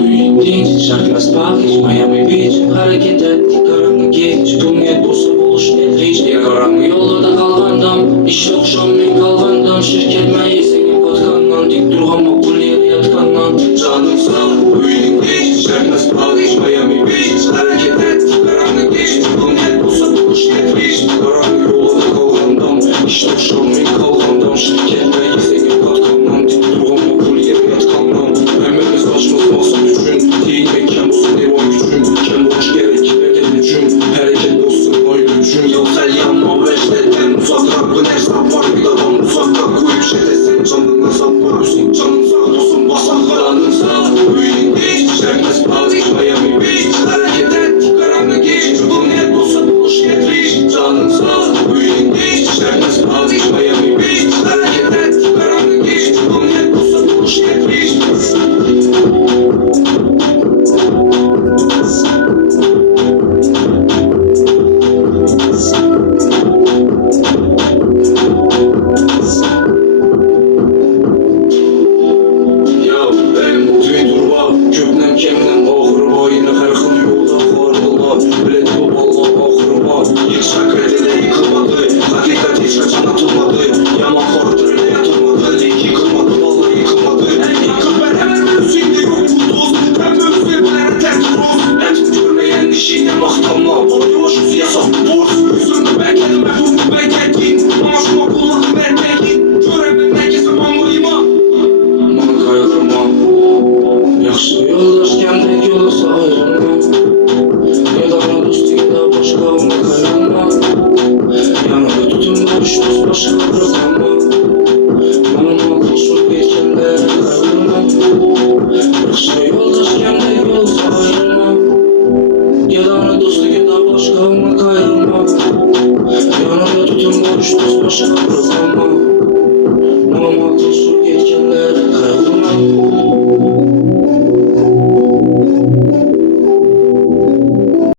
Uyudinç, şarkılas pakiç, Miami Beach. Hareket ettik karanlık geç. Kılmiyet bulsa buluş nedir diye karanlık yollarda kalgandam. İş yok şommen kalgandam. Şirket meyesini patkandan. Dik durgan makbuliyet yatkandan. Canım sağ, uyudinç, şarkılas pakiç, Miami Beach. Hareket ettik karanlık geç. Kılmiyet bulsa buluş nedir karanlık yollarda kalgandam. İş yok şommen kalgandam. Şirket meyesini patkandan. Dik durgan makbuliyet yatkandan. Ömrümüz başımız masum düşün. Değilmekken olsun ne boy gücüm. Ken boş gerek neden gücüm. Hareket olsun boy gücüm. Yoksa yanma ve işletten uzaklar. Bu ne hesap var bir adam uzakta. Koyup şedesin canına sap var. Üstün canın sağ olsun basaklarının sağ. Uyuyun geç. Şermez patik Miami Beach. Hareket et karanlık geç. Bu ne olsa buluş getir. Canın sağ. Uyuyun geç. Şermez patik Miami Beach. Hareket et karanlık geç. Bu ne olsa buluş getir. Yoldaşken tek yolsa ayrılma. Ya da bana dost ya da başka olma kaynanma. Yanımda tutun boş dost başka bırakma.